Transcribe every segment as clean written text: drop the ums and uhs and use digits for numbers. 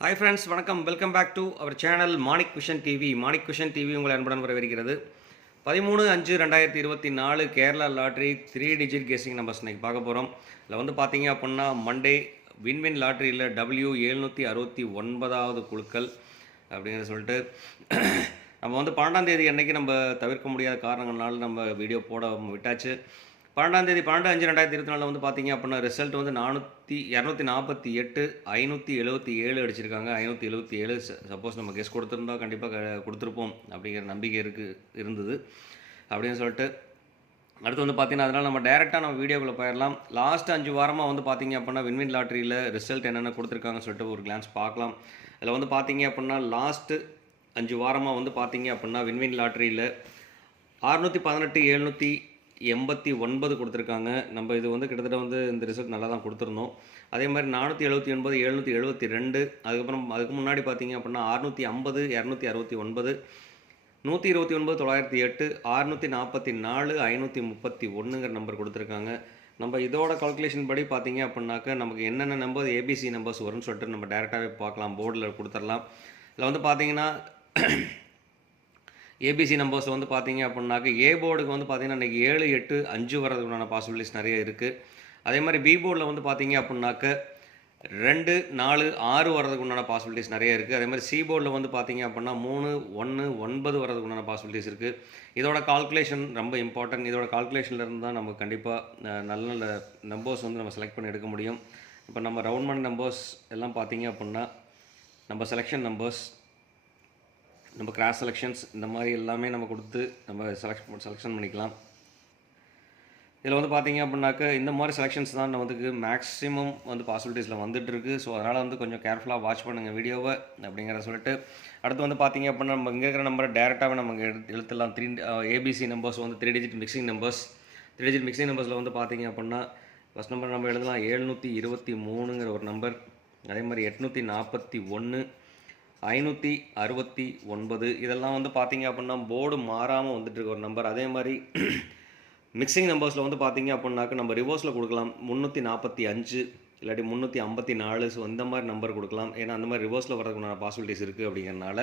Hi friends, வணக்கம். Welcome back to our channel Manik vision TV. Manik vision TV உங்கள் அன்புடன் வரவேற்கிறது. 13/5/2024 Kerala lottery 3 digit guessing numbers இன்றைக்கி பார்க்க போகிறோம். இதில் வந்து பார்த்தீங்க அப்படின்னா மண்டே வின்வின் லாட்ரியில் W769வது குழுக்கள் அப்படிங்கிற சொல்லிட்டு நம்ம வந்து 12ஆம் தேதி அன்றைக்கி நம்ம தவிர்க்க முடியாத காரணங்களால் நம்ம வீடியோ போட விட்டாச்சு. 12ஆம் தேதி 12/5/2024 வந்து பார்த்தீங்க அப்படின்னா ரிசல்ட் வந்து 248 577 அடிச்சிருக்காங்க. 577 சப்போஸ் நம்ம கெஸ் கொடுத்துருந்தா கண்டிப்பாக கொடுத்துருப்போம் அப்படிங்கிற நம்பிக்கை இருந்தது அப்படின்னு சொல்லிட்டு அடுத்து வந்து பார்த்தீங்கன்னா அதனால் நம்ம டேரெக்டாக நம்ம வீடியோக்குள்ளே போயிடலாம். லாஸ்ட் 5 வாரமாக வந்து பார்த்தீங்க அப்படின்னா வின்வின் லாட்ரியில் ரிசல்ட் என்னென்ன கொடுத்துருக்காங்கன்னு சொல்லிட்டு ஒரு கிளான்ஸ் பார்க்கலாம். அதில் வந்து பார்த்தீங்க அப்படின்னா லாஸ்ட்டு 5 வாரமாக வந்து பார்த்தீங்க அப்படின்னா வின்வின் லாட்ரியில் 618 789 கொடுத்துருக்காங்க. நம்ம இது வந்து கிட்டத்தட்ட வந்து இந்த ரிசல்ட் நல்லா தான் கொடுத்துருந்தோம். அதே மாதிரி 479 772, அதுக்கப்புறம் அதுக்கு முன்னாடி பார்த்தீங்க அப்படின்னா 650 269, 129 908, 644 531ங்கிற நம்பர் கொடுத்துருக்காங்க. நம்ம இதோட கால்குலேஷன் படி பார்த்தீங்க அப்படின்னாக்க நமக்கு என்னென்ன நம்பர் ஏபிசி நம்பர்ஸ் வரும்னு சொல்லிட்டு நம்ம டேரெக்டாகவே பார்க்கலாம். போர்டில் கொடுத்துடலாம். இதில் வந்து பார்த்தீங்கன்னா ஏபிசி நம்பர்ஸ் வந்து பார்த்தீங்க அப்படின்னாக்க ஏ போர்டுக்கு வந்து பார்த்தீங்கன்னா இன்றைக்கி 7 8 5 வரதுக்குண்டான பாசிபிலிட்டிஸ் நிறைய இருக்குது. அதே மாதிரி பி போர்டில் வந்து பார்த்தீங்க அப்படின்னாக்க 2 4 6 வரதுக்கு உண்டான பாசிபிலிட்டிஸ் நிறைய இருக்குது. அதே மாதிரி சி போர்டில் வந்து பார்த்தீங்க அப்படின்னா 3 1 9 வரதுக்கு உண்டான பாசிபிலிட்டிஸ் இருக்குது. இதோட கால்குலேஷன் ரொம்ப இம்பார்ட்டன்ட். இதோட கால்குலேஷன்லேருந்து தான் நம்ம கண்டிப்பாக நல்ல நல்ல நம்பர்ஸ் வந்து நம்ம செலக்ட் பண்ணி எடுக்க முடியும். இப்போ நம்ம ரவுண்ட் மணி நம்பர்ஸ் எல்லாம் பார்த்தீங்க அப்படின்னா நம்ம செலெக்ஷன் நம்பர்ஸ், நம்ம கிராஸ் செலெக்ஷன்ஸ் இந்த மாதிரி எல்லாமே நம்ம கொடுத்து நம்ம செலெக்ஷன் பண்ணிக்கலாம். இதில் வந்து பார்த்தீங்க அப்படின்னாக்க இந்த மாதிரி செலெக்ஷன்ஸ் தான் நமக்கு மேக்ஸிமம் வந்து பாசிபிலிட்டிஸில் வந்துட்டுருக்கு. ஸோ அதனால் வந்து கொஞ்சம் கேர்ஃபுல்லாக வாட்ச் பண்ணுங்கள் வீடியோவை அப்படிங்கிற சொல்லிட்டு அடுத்து வந்து பார்த்தீங்க அப்படின்னா நம்ம இங்கே இருக்கிற நம்பரை டேரெக்டாகவே நம்ம எழுத்துலாம். ஏபிசி நம்பர்ஸ் வந்து 3 digit mixing numbers. 3 digit mixing நம்பர்ஸில் வந்து பார்த்தீங்க அப்படின்னா ஃபஸ்ட் நம்பர் நம்ம எழுதலாம் 723ங்கிற ஒரு நம்பர். அதே மாதிரி 841 569 இதெல்லாம் வந்து பார்த்தீங்க அப்படின்னா போர்டு மாறாமல் வந்துட்டுருக்க ஒரு நம்பர். அதே மாதிரி மிக்சிங் நம்பர்ஸில் வந்து பார்த்தீங்க அப்படின்னாக்க நம்ம ரிவர்ஸில் கொடுக்கலாம் 345 இல்லாட்டி 354. ஸோ இந்த மாதிரி நம்பர் கொடுக்கலாம். ஏன்னா அந்த மாதிரி ரிவர்ஸில் வரதுக்குண்டான பாசிபிலிட்டிஸ் இருக்குது அப்படிங்கிறனால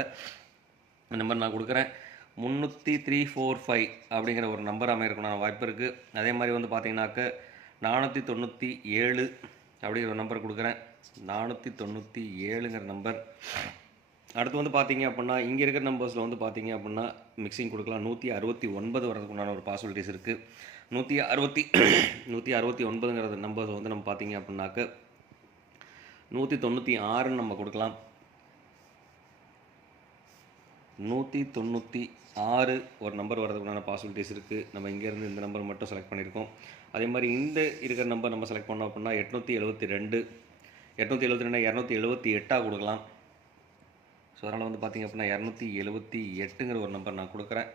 அந்த நம்பர் நான் கொடுக்குறேன். 30345 அப்படிங்கிற ஒரு நம்பர் அமையறதுக்குண்டான வாய்ப்பு இருக்குது. அதே மாதிரி வந்து பார்த்தீங்கன்னாக்க 497 அப்படிங்கிற ஒரு நம்பர் கொடுக்குறேன். 497ங்கிற நம்பர். அடுத்து வந்து பார்த்தீங்க அப்படின்னா இங்கே இருக்கிற நம்பர்ஸில் வந்து பார்த்தீங்க அப்படின்னா மிக்சிங் கொடுக்கலாம். 169 வரதுக்கு உண்டான ஒரு பாசிபிலிட்டிஸ் இருக்குது. 169ங்கிறது நம்பர்ஸ் வந்து நம்ம பார்த்தீங்க அப்படின்னாக்க 196 நம்ம கொடுக்கலாம். 196 ஒரு நம்பர் வரதுக்கு உண்டான பாசிபிலிட்டிஸ் இருக்குது. நம்ம இங்கேருந்து இந்த நம்பர் மட்டும் செலக்ட் பண்ணியிருக்கோம். அதே மாதிரி இந்த இருக்கிற நம்பர் நம்ம செலக்ட் பண்ணோம் அப்படின்னா 872 278 கொடுக்கலாம். ஸோ அதனால் வந்து பார்த்திங்க அப்படின்னா 278ங்கிற ஒரு நம்பர் நான் கொடுக்குறேன்.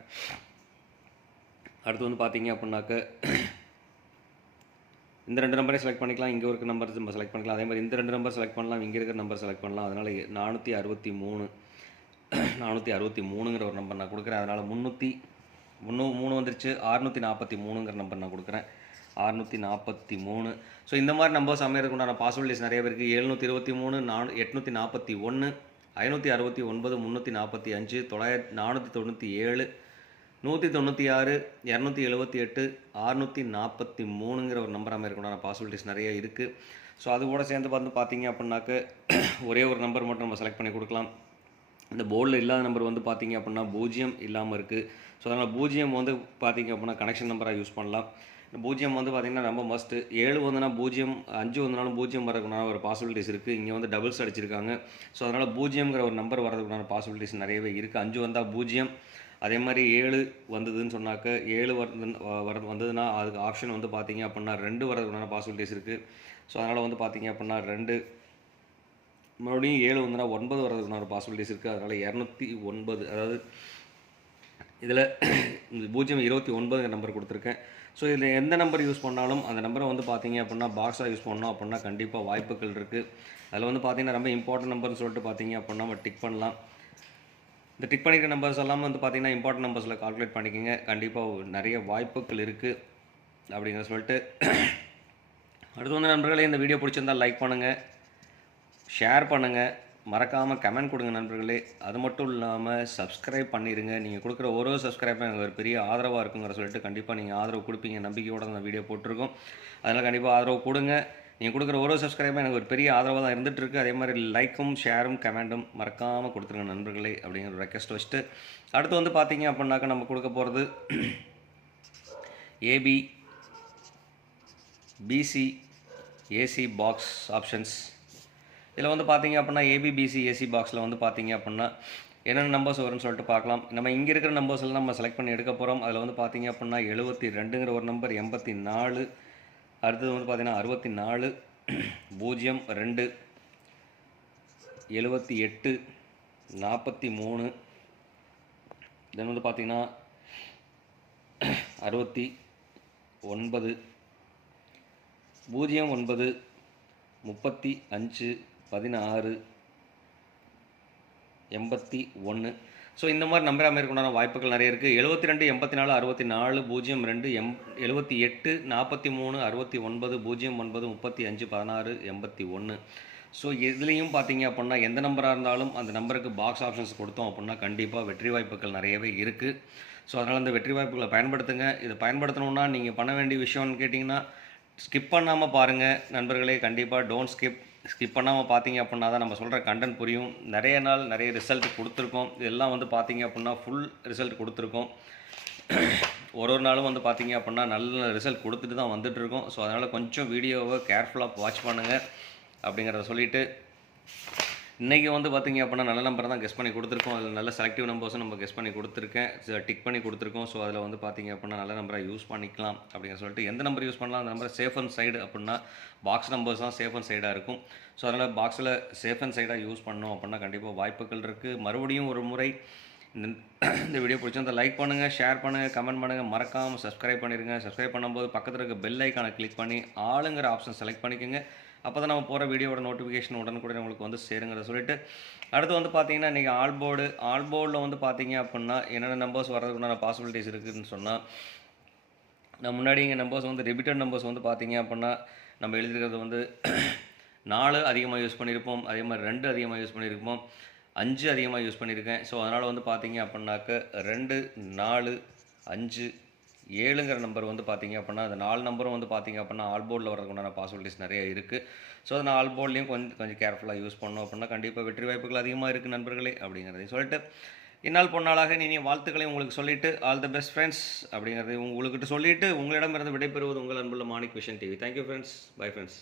அடுத்து வந்து பார்த்திங்க அப்படின்னாக்க இந்த 2 நம்பரையும் செலக்ட் பண்ணிக்கலாம். இங்கே இருக்க நம்பர் நம்ம செலக்ட் பண்ணிக்கலாம். அதே மாதிரி இந்த 2 நம்பர் செலக்ட் பண்ணலாம், இங்கே இருக்கிற நம்பர் செலக்ட் பண்ணலாம். அதனால் 463ங்கிற ஒரு நம்பர் நான் கொடுக்குறேன். அதனால் 303 வந்துருச்சு. 643ங்கிற நம்பர் நான் கொடுக்குறேன். 643. ஸோ இந்த மாதிரி நம்பர்ஸ் அமையறதுக்கு உண்டான பாசிபிலிட்டிஸ் நிறைய இருக்குது. 723 841 569 345 497 196 278 643ங்கிற ஒரு நம்பர் அமையறதுக்குண்டான பாசிபிலிட்டிஸ் நிறைய இருக்குது. ஸோ அது கூட சேர்ந்து வந்து பார்த்தீங்க அப்படின்னாக்க ஒரே ஒரு நம்பர் மட்டும் நம்ம செலக்ட் பண்ணி கொடுக்கலாம். இந்த போர்டில் இல்லாத நம்பர் வந்து பார்த்தீங்க அப்படின்னா 0 இல்லாமல் இருக்குது. ஸோ அதனால் 0 வந்து பார்த்தீங்க அப்படின்னா கனெக்ஷன் நம்பராக யூஸ் பண்ணலாம். 0 வந்து பார்த்திங்கன்னா ரொம்ப மஸ்ட்டு. 7 வந்துன்னா 0, 5 வந்தனாலும் 0 வரதுக்குண்டான ஒரு பாசிபிலிட்டிஸ் இருக்குது. இங்கே வந்து டபுள்ஸ் அடிச்சிருக்காங்க. ஸோ அதனால் 0ங்கிற ஒரு நம்பர் வரதுக்குண்டான பாசிபிலிட்டிஸ் நிறையவே இருக்குது. 5 வந்தால் 0, அதே மாதிரி 7 வந்ததுன்னு சொன்னாக்க 7 வந்ததுன்னா அதுக்கு ஆப்ஷன் வந்து பார்த்திங்க அப்படின்னா 2 வரதுக்குண்டான பாசிபிலிட்டிஸ் இருக்குது. ஸோ அதனால் வந்து பார்த்திங்க அப்படின்னா 2 மறுபடியும் 7 வந்துன்னா 9 வரதுக்குண்டான ஒரு பாசிபிலிட்டிஸ் இருக்குது. அதனால் 209, அதாவது இதில் 029 நம்பர் கொடுத்துருக்கேன். ஸோ இதில் எந்த நம்பர் யூஸ் பண்ணாலும் அந்த நம்பரை வந்து பார்த்தீங்க அப்படின்னா பாக்ஸாக யூஸ் பண்ணோம் அப்படின்னா கண்டிப்பாக வாய்ப்புகள் இருக்குது. அதில் வந்து பார்த்திங்கன்னா ரொம்ப இம்பார்ட்டன்ட் நம்பர்னு சொல்லிட்டு பார்த்தீங்க அப்படின்னா நம்ம டிக் பண்ணலாம். இந்த டிக் பண்ணிக்கிற நம்பர்ஸ் எல்லாம் வந்து பார்த்திங்கன்னா இம்பார்ட்டன்ட் நம்பர்ஸில் கால்குலேட் பண்ணிக்கோங்க. கண்டிப்பாக நிறைய வாய்ப்புகள் இருக்குது அப்படிங்கிற சொல்லிட்டு அடுத்து வந்து நண்பர்களே இந்த வீடியோ பிடிச்சிருந்தால் லைக் பண்ணுங்கள், ஷேர் பண்ணுங்கள், மறக்காமல் கமெண்ட் கொடுங்க நண்பர்களே. அது மட்டும் இல்லாமல் சப்ஸ்கிரைப் பண்ணிடுங்க. நீங்கள் கொடுக்குற ஒரு சப்ஸ்கிரைபும் எனக்கு ஒரு பெரிய ஆதரவாக இருக்குங்கிற சொல்லிட்டு கண்டிப்பாக நீங்கள் ஆதரவு கொடுப்பீங்க நம்பிக்கையோடு அந்த வீடியோ போட்டிருக்கோம். அதனால் கண்டிப்பாக ஆதரவு கொடுங்க. நீங்கள் கொடுக்குற ஒரு சப்ஸ்கிரைபும் எனக்கு ஒரு பெரிய ஆதரவாக தான் இருந்துகிட்ருக்கு. அதே மாதிரி லைக்கும் ஷேரும் கமெண்ட்டும் மறக்காமல் கொடுத்துருங்க நண்பர்களே அப்படிங்கிற ஒரு ரெக்வஸ்ட் வச்சுட்டு அடுத்து வந்து பார்த்தீங்க அப்படின்னாக்கா நம்ம கொடுக்க போகிறது AB BC AC box options. இதில் வந்து பார்த்தீங்க அப்படின்னா ஏபிபிசி ஏசி பாக்ஸில் வந்து பார்த்தீங்க அப்படின்னா என்னென்ன நம்பர்ஸ் வரும்னு சொல்லிட்டு பார்க்கலாம். நம்ம இங்கே இருக்கிற நம்பர்ஸ்லாம் நம்ம செலக்ட் பண்ணி எடுக்க போகிறோம். அதில் வந்து பார்த்தீங்க அப்படின்னா 72ங்கிற ஒரு நம்பர், 84, அடுத்தது வந்து பார்த்தீங்கன்னா 64, 02, 78, 43, தென் வந்து பார்த்தீங்கன்னா 69, 09, 35, 16, 81. ஸோ இந்த மாதிரி நம்பர் அமைக்கிறதுக்குண்டான வாய்ப்புகள் நிறைய இருக்குது. 72, 84, 64, 02, 78, 43, 69, 09, 35, 16, 81. ஸோ இதுலேயும் பார்த்தீங்க அப்படின்னா எந்த நம்பராக இருந்தாலும் அந்த நம்பருக்கு பாக்ஸ் ஆப்ஷன்ஸ் கொடுத்தோம் அப்படின்னா கண்டிப்பாக வெற்றி வாய்ப்புகள் நிறையவே இருக்குது. ஸோ அதனால் அந்த வெற்றி வாய்ப்புகளை பயன்படுத்துங்க. இதை பயன்படுத்தணுன்னா நீங்கள் பண்ண வேண்டிய விஷயம்னு கேட்டிங்கன்னா ஸ்கிப் பண்ணாமல் பாருங்கள் நண்பர்களே. கண்டிப்பாக டோன்ட் ஸ்கிப் பண்ணாமல் பார்த்தீங்க அப்படின்னா தான் நம்ம சொல்கிற கண்டென்ட் புரியும். நிறைய நாள் நிறைய ரிசல்ட் கொடுத்துருக்கோம். இதெல்லாம் வந்து பார்த்தீங்க அப்படின்னா ஃபுல் ரிசல்ட் கொடுத்துருக்கோம். ஒரு நாளும் வந்து பார்த்தீங்க அப்படின்னா நல்ல ரிசல்ட் கொடுத்துட்டு தான் வந்துட்டுருக்கோம். ஸோ அதனால் கொஞ்சம் வீடியோவை கேர்ஃபுல்லாக வாட்ச் பண்ணுங்கள் அப்படிங்கிறத சொல்லிவிட்டு இன்றைக்கி வந்து பார்த்தீங்க அப்படின்னா நல்ல நம்பர் தான் கெஸ் பண்ணி கொடுத்துருக்கோம். அதில் நல்ல செலக்டிவ் நம்பர்ஸும் நம்ம கெஸ் பண்ணி கொடுத்துருக்கேன், டிக் பண்ணி கொடுத்துருக்கோம். ஸோ அதில் வந்து பார்த்தீங்க அப்படின்னா நல்ல நம்பரை யூஸ் பண்ணிக்கலாம் அப்படிங்கிற சொல்லிட்டு எந்த நம்பர் யூஸ் பண்ணலாம், அந்த நம்பர் சேஃப் அண்ட் சைடு அப்படின்னா பாக்ஸ் நம்பர்ஸ் தான் சேஃப் அண்ட் சைடாக இருக்கும். ஸோ அதனால் பாக்ஸில் சேஃப் அண்ட் சைடாக யூஸ் பண்ணோம் அப்படின்னா கண்டிப்பாக வாய்ப்புகள் இருக்குது. மறுபடியும் ஒரு முறை இந்த வீடியோ பிடிச்சிருந்தா லைக் பண்ணுங்கள், ஷேர் பண்ணுங்கள், கமெண்ட் பண்ணுங்கள், மறக்காமல் சப்ஸ்கிரைப் பண்ணிடுங்க. சப்ஸ்கிரைப் பண்ணும்போது பக்கத்தில் இருக்க பெல் ஐக்கானை கிளிக் பண்ணி ஆளுங்கிற ஆப்ஷன் செலக்ட் பண்ணிக்கோங்க. அப்போ தான் நம்ம போகிற வீடியோட நோட்டிஃபிகேஷன் உடனுக்குடன் உங்களுக்கு வந்து சேருங்கிறத சொல்லிட்டு அடுத்து வந்து பார்த்தீங்கன்னா இன்றைக்கி ஆல்போர்டில் வந்து பார்த்தீங்க அப்படின்னா என்னென்ன நம்பர்ஸ் வர்றதுக்குண்டான பாசிபிலிட்டிஸ் இருக்குதுன்னு சொன்னால் நான் முன்னாடி இங்கே நம்பர்ஸ் வந்து ரிப்பீட்டட் நம்பர்ஸ் வந்து பார்த்தீங்க அப்படின்னா நம்ம எழுதிருக்கிறது வந்து 4 அதிகமாக யூஸ் பண்ணியிருப்போம், அதே மாதிரி 2 அதிகமாக யூஸ் பண்ணியிருப்போம், 5 அதிகமாக யூஸ் பண்ணியிருக்கேன். ஸோ அதனால் வந்து பார்த்தீங்க அப்படின்னாக்க 2, 4, 5, 7ங்கிற நம்பர் வந்து பார்த்தீங்க அப்படின்னா அந்த 4 நம்பரும் வந்து பார்த்தீங்க அப்படின்னா ஆல்போர்டில் வரதுக்குண்டான பாசிபிலிட்டிஸ் நிறைய இருக்குது. ஸோ அந்த ஆல்போர்ட்லேயும் கொஞ்சம் கேர்ஃபுல்லாக யூஸ் பண்ணோம் அப்படின்னா கண்டிப்பாக வெற்றி வாய்ப்புகள் அதிகமாக இருக்குது நண்பர்களே அப்படிங்கிறதையும் சொல்லிட்டு இந்நாள் பொன்னாளாக நீ வாழ்த்துக்களை உங்களுக்கு சொல்லிவிட்டு ஆல் த பெஸ்ட் ஃப்ரெண்ட்ஸ் அப்படிங்கிறத உங்கள்கிட்ட சொல்லிவிட்டு உங்களிடமிருந்து விடைபெறுவது உங்கள் அன்புள்ள Manik vision TV. Thank you friends. Bye friends.